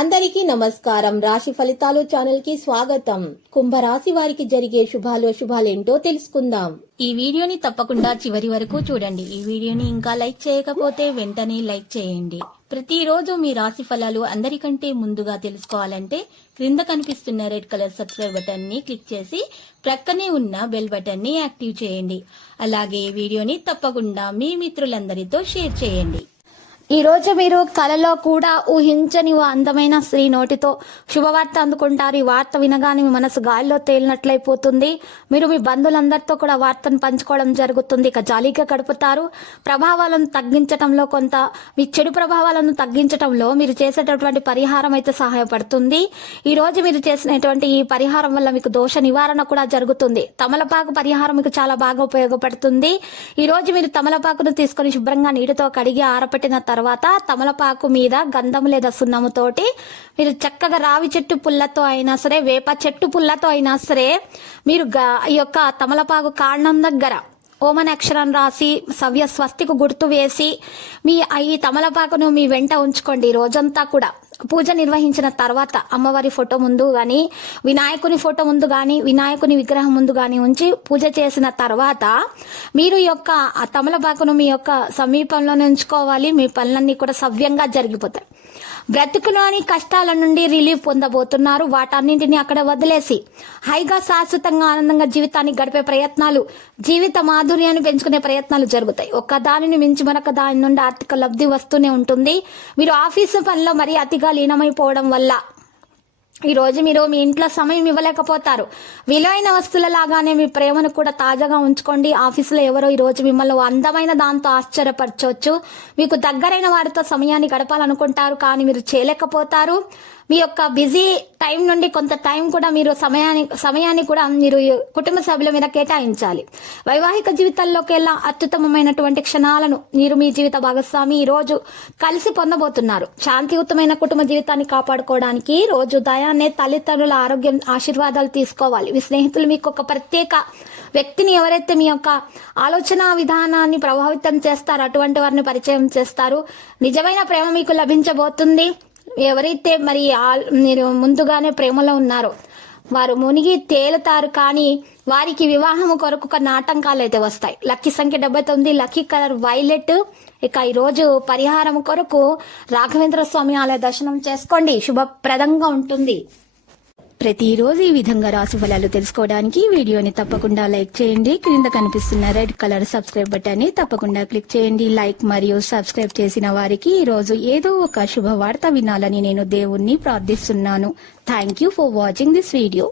అందరికీ నమస్కారం. రాశి ఫలితాలు ఛానల్ కి స్వాగతం. కుంభరాశి వారికి జరిగే శుభాలేంటో తెలుసుకుందాం. ఈ వీడియోని తప్పకుండా చివరి వరకు చూడండి. ఈ వీడియోని ఇంకా లైక్ చేయకపోతే వెంటనే లైక్ చేయండి. ప్రతిరోజు మీ రాశి ఫలాలు అందరికంటే ముందుగా తెలుసుకోవాలంటే క్రింద కనిపిస్తున్న రెడ్ కలర్ సబ్స్క్రైబ్ బటన్ ని క్లిక్ చేసి ప్రక్కనే ఉన్న బెల్ బటన్ ని యాక్టివ్ చేయండి. అలాగే ఈ వీడియోని తప్పకుండా మీ మిత్రులందరితో షేర్ చేయండి. ఈ రోజు మీరు కలలో కూడా ఊహించని ఓ అందమైన స్త్రీ నోటితో శుభవార్త అందుకుంటారు. ఈ వార్త వినగానే మీ మనసు గాలిలో తేలినట్లయిపోతుంది. మీరు మీ బంధువులందరితో కూడా వార్తను పంచుకోవడం జరుగుతుంది. ఇక జాలీగా గడుపుతారు. ప్రభావాలను తగ్గించటంలో మీ చెడు ప్రభావాలను తగ్గించటంలో మీరు చేసేటటువంటి పరిహారం అయితే సహాయపడుతుంది. ఈ రోజు మీరు చేసినటువంటి ఈ పరిహారం వల్ల మీకు దోష నివారణ కూడా జరుగుతుంది. తమలపాకు పరిహారం మీకు చాలా బాగా ఉపయోగపడుతుంది. ఈ రోజు మీరు తమలపాకును తీసుకొని శుభ్రంగా నీటితో కడిగి ఆరపెట్టిన తర్వాత తమలపాకు మీద గంధం లేదా సున్నముతోటి మీరు చక్కగా రావి చెట్టు పుల్లతో అయినా సరే, వేప చెట్టు పుల్లతో అయినా సరే, మీరు ఈ యొక్క తమలపాకు కాండం దగ్గర ఓమని అక్షరం రాసి సవ్య స్వస్తికు గుర్తు వేసి ఈ తమలపాకును మీ వెంట ఉంచుకోండి. ఈ రోజంతా కూడా పూజ నిర్వహించిన తర్వాత అమ్మవారి ఫోటో ముందు గాని, వినాయకుని ఫోటో ముందు గాని, వినాయకుని విగ్రహం ముందు గాని ఉంచి పూజ చేసిన తర్వాత మీరు యొక్క ఆ తమలపాకును మీ యొక్క సమీపంలోనే ఉంచుకోవాలి. మీ పనులన్నీ కూడా సవ్యంగా జరిగిపోతాయి. బ్రతుకులోని కష్టాల నుండి రిలీఫ్ పొందబోతున్నారు. వాటన్నింటినీ అక్కడ వదిలేసి హాయిగా శాశ్వతంగా ఆనందంగా జీవితాన్ని గడిపే ప్రయత్నాలు, జీవిత మాధుర్యాన్ని పెంచుకునే ప్రయత్నాలు జరుగుతాయి. ఒక్క దానిని మించి మరొక దాని నుండి ఆర్థిక లబ్ధి వస్తూనే ఉంటుంది. మీరు ఆఫీసు పనిలో మరీ అతిగా లీనమైపోవడం వల్ల ఈ రోజు మీరు మీ ఇంట్లో సమయం ఇవ్వలేకపోతారు. విలువైన వస్తువుల లాగానే మీ ప్రేమను కూడా తాజాగా ఉంచుకోండి. ఆఫీసులో ఎవరో ఈ రోజు మిమ్మల్ని అందమైన దాంతో ఆశ్చర్యపరచవచ్చు. మీకు దగ్గరైన వారితో సమయాన్ని గడపాలనుకుంటారు, కానీ మీరు చేయలేకపోతారు. మీ యొక్క బిజీ టైం నుండి కొంత టైం కూడా మీరు సమయాన్ని కూడా మీరు కుటుంబ సభ్యుల మీద కేటాయించాలి. వైవాహిక జీవితాల్లోకి వెళ్ళా అత్యుత్తమమైనటువంటి క్షణాలను మీరు మీ జీవిత భాగస్వామి ఈ రోజు కలిసి పొందబోతున్నారు. శాంతియుతమైన కుటుంబ జీవితాన్ని కాపాడుకోవడానికి రోజు ఉదయాన్నే తల్లిదండ్రుల ఆరోగ్యం ఆశీర్వాదాలు తీసుకోవాలి. మీ స్నేహితులు మీకు ఒక ప్రత్యేక వ్యక్తిని, ఎవరైతే మీ యొక్క ఆలోచన విధానాన్ని ప్రభావితం చేస్తారో అటువంటి వారిని పరిచయం చేస్తారు. నిజమైన ప్రేమ మీకు లభించబోతుంది. ఎవరైతే మీరు ముందుగానే ప్రేమలో ఉన్నారో వారు మునిగి తేలుతారు, కానీ వారికి వివాహము కొరకు కొన్ని ఆటంకాలు అయితే వస్తాయి. లక్కీ సంఖ్య 79, లక్కీ కలర్ వైలెట్. ఇక ఈ రోజు పరిహారం కొరకు రాఘవేంద్ర స్వామి ఆలయ దర్శనం చేసుకోండి, శుభప్రదంగా ఉంటుంది. ప్రతిరోజు ఈ విధంగా రాశి ఫలాలు తెలుసుకోవడానికి వీడియోని తప్పకుండా లైక్ చేయండి. క్రింద కనిపిస్తున్న రెడ్ కలర్ సబ్స్క్రైబ్ బటన్ ని తప్పకుండా క్లిక్ చేయండి. లైక్ మరియు సబ్స్క్రైబ్ చేసిన వారికి ఈ రోజు ఏదో ఒక శుభవార్త వినాలని నేను దేవుణ్ణి ప్రార్థిస్తున్నాను. Thank you for watching this video.